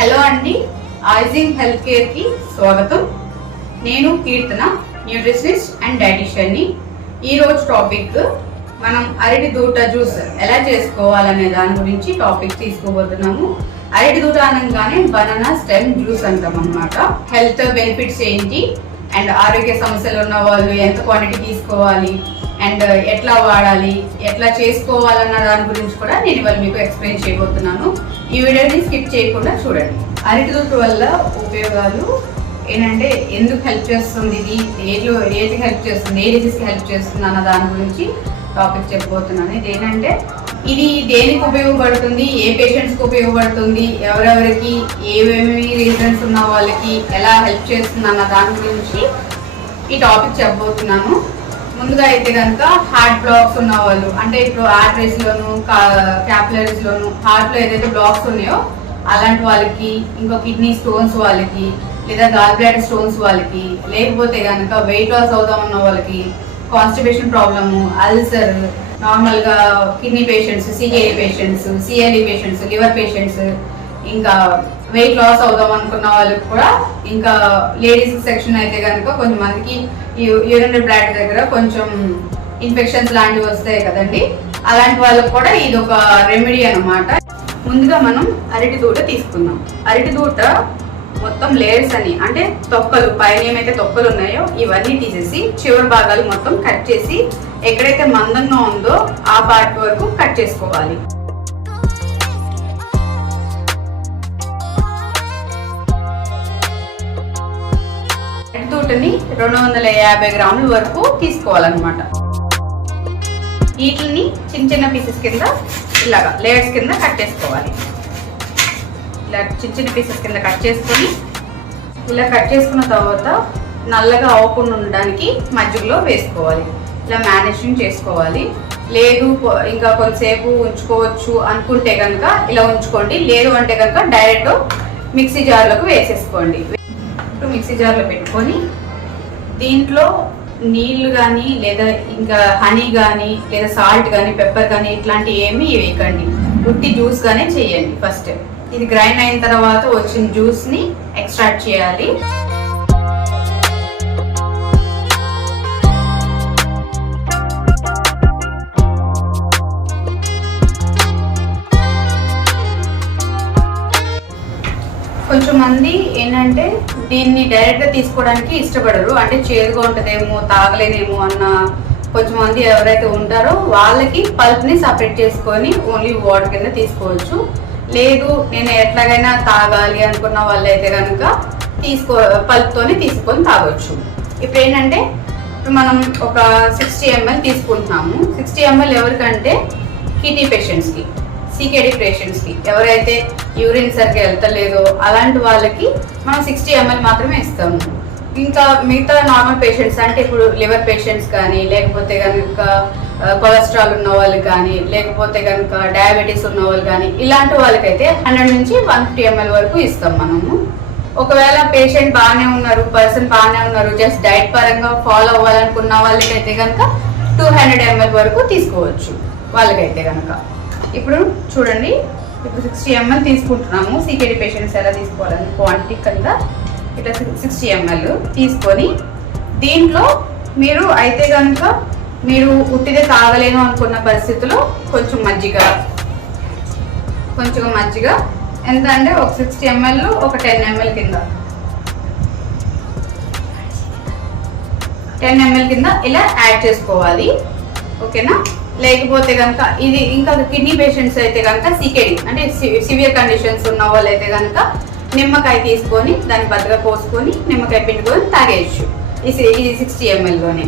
Hello అండి, ఆయిజింగ్ health care కి స్వాగతం. నేను కీర్తన, న్యూట్రిషనిస్ట్ అండ్ డైటీషియన్ ని. ఈ రోజు టాపిక్ మనం అరటి దూట జ్యూస్ ఎలా చేసుకోవాలనే దాని గురించి టాపిక్ తీసుకోబోతున్నాము. అరటి దూట అనగానే బనానా స్టెమ్ జ్యూస్ అంటాం అన్నమాట. హెల్త్ బెనిఫిట్స్ ఏంటి అండ్ ఆరోగ్య సమస్యలు ఉన్న వాళ్ళు ఎంత క్వాంటిటీ తీసుకోవాలి అండ్ ఎట్లా వాడాలి, ఎట్లా చేసుకోవాలన్న దాని గురించి కూడా నేను ఇవాళ మీకు ఎక్స్ప్లెయిన్ చేయబోతున్నాను. ఈ వీడియోని స్కిప్ చేయకుండా చూడండి. అరటి దూట వల్ల ఉపయోగాలు ఏంటంటే, ఎందుకు హెల్ప్ చేస్తుంది, ఇది ఏది హెల్ప్ చేస్తుంది, ఏ డిసీజ్కి హెల్ప్ చేస్తుంది అన్న దాని గురించి టాపిక్ చెప్పబోతున్నాను. ఇది ఏంటంటే, ఇది దేనికి ఉపయోగపడుతుంది, ఏ పేషెంట్స్కి ఉపయోగపడుతుంది, ఎవరెవరికి ఏమేమి రీజన్స్ ఉన్న వాళ్ళకి ఎలా హెల్ప్ చేస్తుంది అన్న దాని గురించి ఈ టాపిక్ చెప్పబోతున్నాను. ముందుగా అయితే కనుక హార్ట్ బ్లాక్స్ ఉన్న వాళ్ళు, అంటే ఇప్పుడు ఆర్టరీస్ లోను క్యాపిలరీస్ లోను హార్ట్ లో ఏదైతే బ్లాక్స్ ఉన్నాయో అలాంటి వాళ్ళకి, ఇంకా కిడ్నీ స్టోన్స్ వాళ్ళకి, లేదా గాల్ బ్లాడర్ స్టోన్స్ వాళ్ళకి, లేకపోతే కనుక వెయిట్ లాస్ అవుదాం ఉన్న వాళ్ళకి, కాన్స్టిపేషన్ ప్రాబ్లము, అల్సర్, నార్మల్ గా kidney patients, CKA patients, CLE patients, liver patients, ఇంకా వెయిట్ లాస్ అవుదాం అనుకున్న వాళ్ళకి కూడా, ఇంకా లేడీస్ సెక్షన్ అయితే కనుక కొంతమందికి యూరినరీ బ్లాడర్ దగ్గర కొంచెం ఇన్ఫెక్షన్స్ లాంటివి వస్తాయి కదండి, అలాంటి వాళ్ళకి కూడా ఇది ఒక రెమెడీ అన్నమాట. ముందుగా మనం అరటి దూట తీసుకుందాం. అరటి దూట మొత్తం లేయర్స్ అని, అంటే తొక్కలు పైన ఏమైతే తొక్కలు ఉన్నాయో ఇవన్నీ తీసేసి చివరి భాగాలు మొత్తం కట్ చేసి ఎక్కడైతే మందంగా ఉందో ఆ పార్ట్ వరకు కట్ చేసుకోవాలి. దూటని 250 గ్రాముల వరకు తీసుకోవాలన్నమాట. వీటిని చిన్న చిన్న పీసెస్ కింద ఇలాగా లేయర్స్ కింద కట్ చేసుకోవాలి. ఇలా చిన్న చిన్న పీసెస్ కింద కట్ చేసుకొని, ఇలా కట్ చేసుకున్న తర్వాత నల్లగా అవ్వకుండా ఉండడానికి మజ్జిగలో వేసుకోవాలి. ఇలా మ్యారినేషన్ చేసుకోవాలి. లేదు ఇంకా కొంతసేపు ఉంచుకోవచ్చు అనుకుంటే కనుక ఇలా ఉంచుకోండి, లేదు అంటే కనుక డైరెక్ట్ మిక్సీ జార్లోకి వేసేసుకోండి. మిక్సీ జార్లో పెట్టుకొని దీంట్లో నీళ్లు కానీ, లేదా ఇంకా హనీ కానీ, లేదా సాల్ట్ కానీ, పెప్పర్ కానీ ఇట్లాంటి ఏమీ వేయకండి. ఉట్టి జ్యూస్ గానే చేయండి. ఫస్ట్ ఇది గ్రైండ్ అయిన తర్వాత వచ్చిన జ్యూస్ ని ఎక్స్ట్రాక్ట్ చేయాలి. కొంచెం మంది ఏంటంటే దీన్ని డైరెక్ట్ గా తీసుకోవడానికి ఇష్టపడరు, అంటే చేదుగా ఉంటదేమో, తాగలేనేమో అన్న కొంచెం మంది ఎవరైతే ఉంటారో వాళ్ళకి పల్ప్ ని సపరేట్ చేసుకొని ఓన్లీ వాటర్ కింద తీసుకోవచ్చు. లేదు నేను ఎట్లాగైనా తాగాలి అనుకున్న వాళ్ళైతే కనుక పల్ప్ తోనే తీసుకొని తాగొచ్చు. ఇప్పుడు ఏంటంటే మనం ఒక 60 ml తీసుకుంటున్నాము. 60 ml ఎవరికంటే కిడ్నీ పేషెంట్స్ కి, సికేడి పేషెంట్స్ కి, ఎవరైతే యూరిన్ సరిగ్గా వెళ్తలేదో అలాంటి వాళ్ళకి మనం 60 ml మాత్రమే ఇస్తాము. ఇంకా మిగతా నార్మల్ పేషెంట్స్, అంటే ఇప్పుడు లివర్ పేషెంట్స్ కానీ, లేకపోతే కనుక కొలెస్ట్రాల్ ఉన్న వాళ్ళు కానీ, లేకపోతే కనుక డయాబెటీస్ ఉన్న వాళ్ళు కానీ, ఇలాంటి వాళ్ళకైతే 100 నుంచి 150 ml వరకు ఇస్తాం మనము. ఒకవేళ పేషెంట్ బాగానే ఉన్నారు, పర్సన్ బాగానే ఉన్నారు, జస్ట్ డైట్ పరంగా ఫాలో అవ్వాలనుకున్న వాళ్ళకైతే కనుక 200 ml వరకు తీసుకోవచ్చు వాళ్ళకైతే కనుక. ఇప్పుడు చూడండి, ఇప్పుడు 60 ml తీసుకుంటున్నాము. సికేడి పేషెంట్స్ ఎలా తీసుకోవాలని క్వాంటిటీ కింద ఇట్లా 60 ml తీసుకొని, దీంట్లో మీరు అయితే కనుక మీరు ఉట్టిదే తాగలేను అనుకున్న పరిస్థితిలో కొంచెం మజ్జిగ ఎంత అంటే ఒక 60 ml ఒక 10 ml కింద 10 ml కింద ఇలా యాడ్ చేసుకోవాలి. ఓకేనా? లేకపోతే కనుక ఇది ఇంకా కిడ్నీ పేషెంట్స్ అయితే కనుక సికేడి, అంటే సివియర్ కండిషన్స్ ఉన్న వాళ్ళు అయితే కనుక నిమ్మకాయ తీసుకొని దాన్ని బద్దగా పోసుకొని నిమ్మకాయ పిండుకొని తాగేయచ్చు. ఇది 60 ml లోనే.